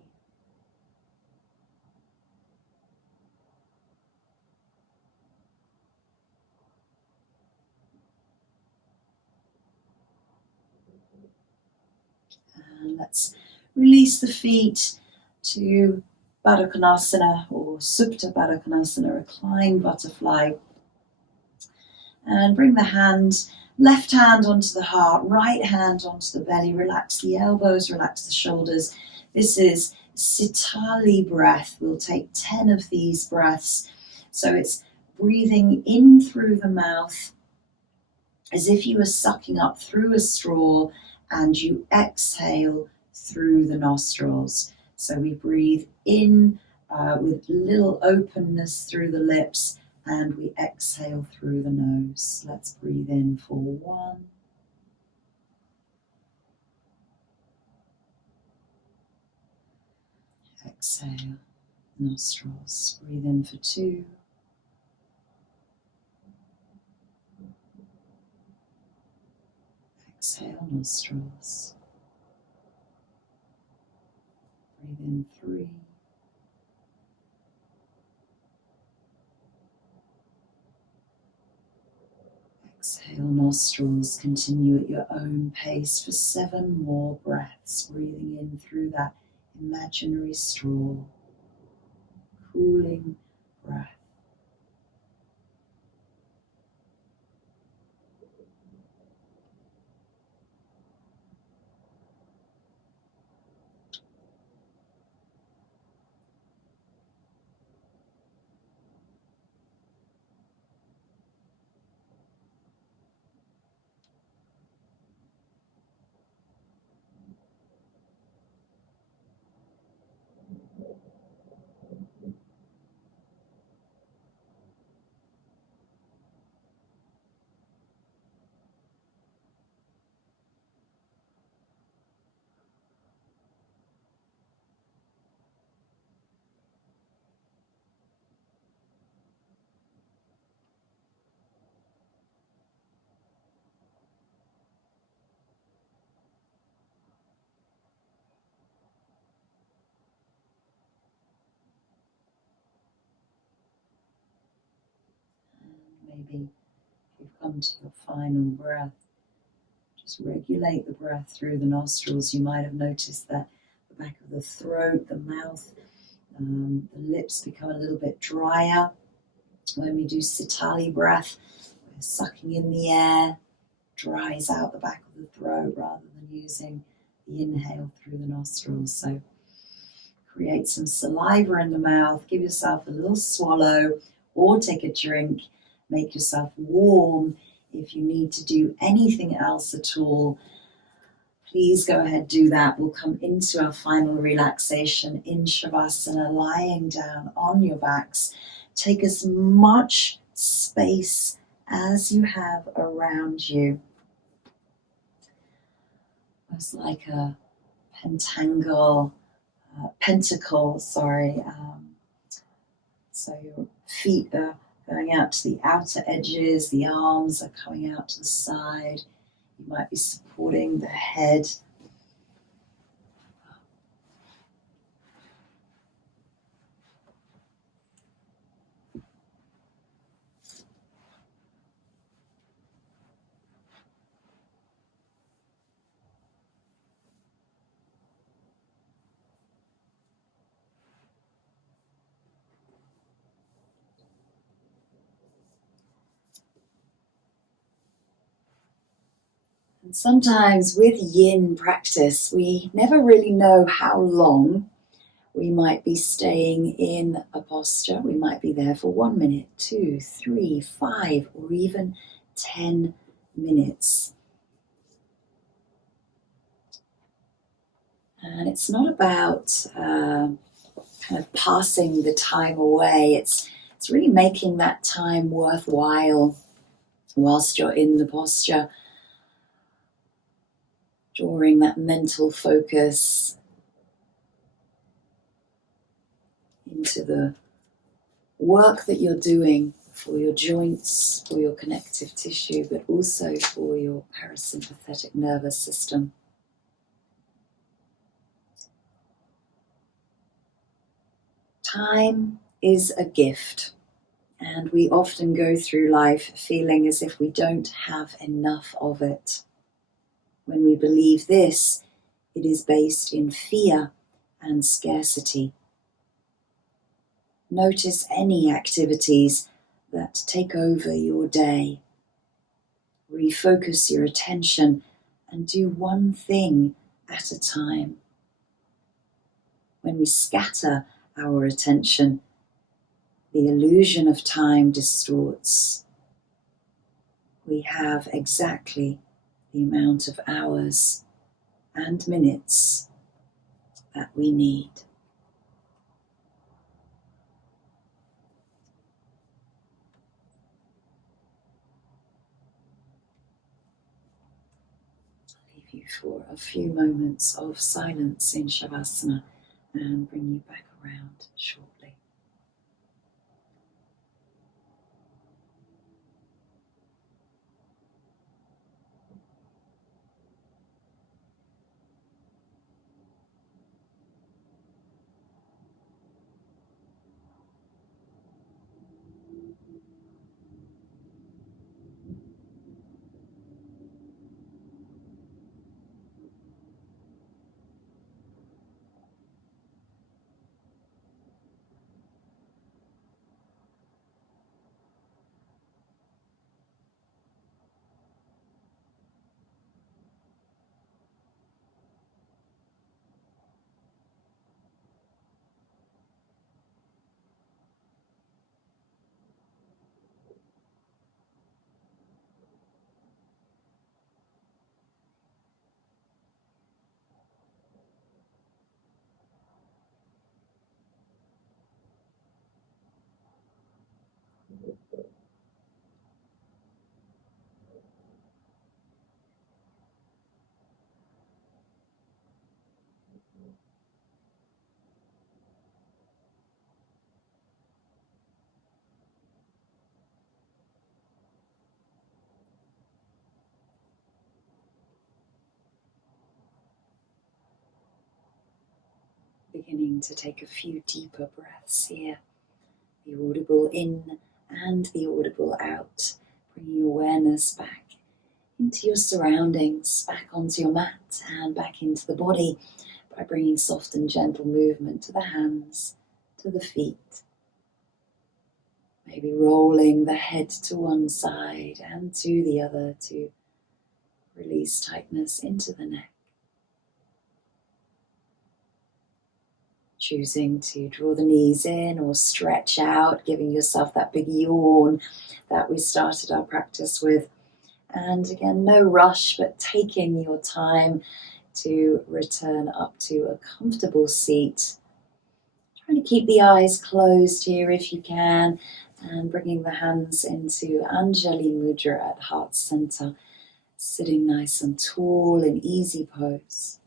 And let's release the feet to Baddha Konasana or Supta Baddha Konasana, reclined butterfly. And bring the left hand onto the heart, right hand onto the belly. Relax the elbows, relax the shoulders. This is Sitali breath. We'll take 10 of these breaths. So it's breathing in through the mouth as if you were sucking up through a straw, and you exhale through the nostrils. So we breathe in with little openness through the lips, and we exhale through the nose. Let's breathe in for 1. Exhale, nostrils. Breathe in for 2. Exhale, nostrils. Breathe in 3. Exhale, nostrils. Continue at your own pace for 7 more breaths, breathing in through that imaginary straw. Cooling breath. Maybe if you've come to your final breath, just regulate the breath through the nostrils. You might have noticed that the back of the throat, the mouth, the lips become a little bit drier. When we do Sitali breath, we're sucking in the air, dries out the back of the throat rather than using the inhale through the nostrils. So create some saliva in the mouth, give yourself a little swallow or take a drink. Make yourself warm. If you need to do anything else at all, please go ahead, do that. We'll come into our final relaxation in Shavasana, lying down on your backs. Take as much space as you have around you. It's like a pentacle. So your feet are going out to the outer edges, the arms are coming out to the side. You might be supporting the head. And sometimes with yin practice, we never really know how long we might be staying in a posture. We might be there for 1 minute, 2, 3, 5, or even 10 minutes. And it's not about kind of passing the time away. It's It's really making that time worthwhile whilst you're in the posture, drawing that mental focus into the work that you're doing for your joints, for your connective tissue, but also for your parasympathetic nervous system. Time is a gift, and we often go through life feeling as if we don't have enough of it. When we believe this, it is based in fear and scarcity. Notice any activities that take over your day. Refocus your attention and do one thing at a time. When we scatter our attention, the illusion of time distorts. We have exactly the amount of hours and minutes that we need. I'll leave you for a few moments of silence in Shavasana and bring you back around shortly. Beginning to take a few deeper breaths here. The audible in and the audible out. Bringing awareness back into your surroundings, back onto your mat and back into the body by bringing soft and gentle movement to the hands, to the feet. Maybe rolling the head to one side and to the other to release tightness into the neck. Choosing to draw the knees in or stretch out, giving yourself that big yawn that we started our practice with. And again, no rush, but taking your time to return up to a comfortable seat. Trying to keep the eyes closed here if you can, and bringing the hands into Anjali Mudra at heart center, sitting nice and tall in easy pose.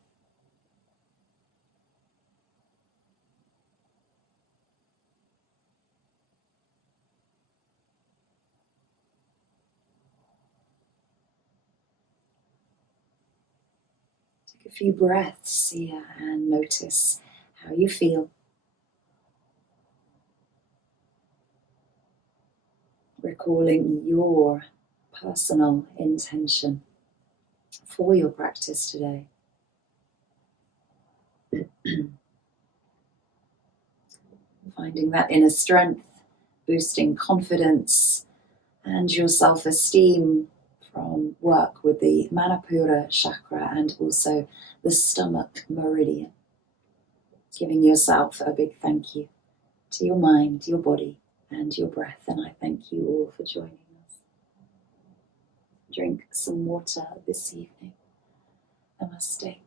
Take a few breaths here and notice how you feel. Recalling your personal intention for your practice today. Finding that inner strength, boosting confidence and your self-esteem from work with the Manipura chakra and also the stomach meridian. Giving yourself a big thank you to your mind, your body and your breath. And I thank you all for joining us. Drink some water this evening. Namaste.